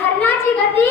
हरणाची गती